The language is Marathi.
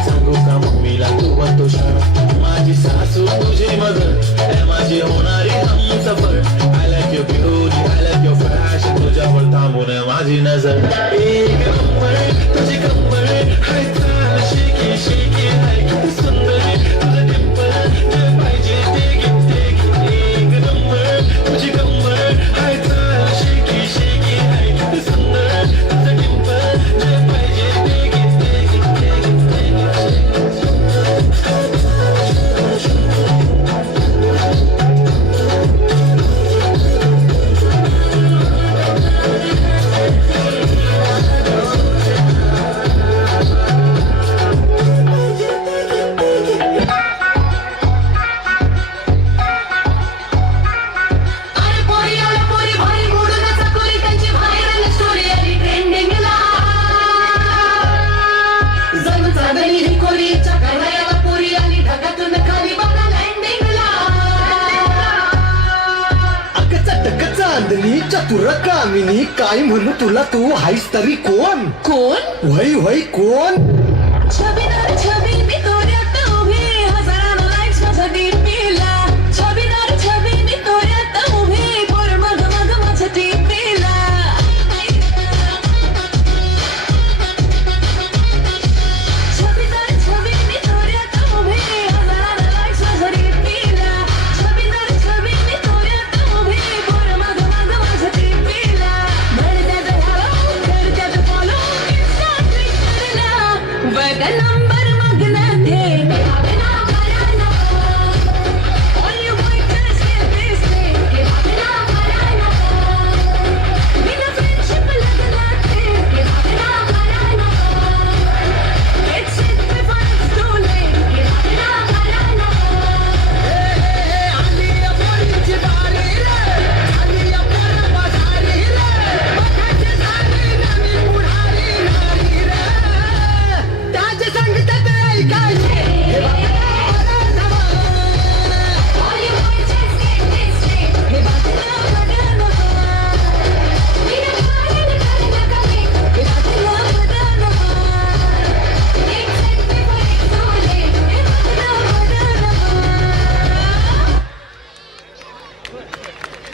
सांगू का मम्मीला तू बनतो शाळा माझी सासू तुझी मदर माझी होणारी Humsafar I like your beauty I like your fashion तुझ्यावर थांबून माझी नजर एक नंबर तुझी कंबर हाय चाल शेकी शेकी हाय किती सुंदर तुझं डिंपल जे पाहिजे ते घे एक नंबर तुझी कंबर हाय चाल शेकी शेकी हाय किती सुंदर तुझं डिंपल जे पाहिजे ते चतुर कामिनी काय म्हणू तुला तू हायस तरी कोण कोण वय वय कोण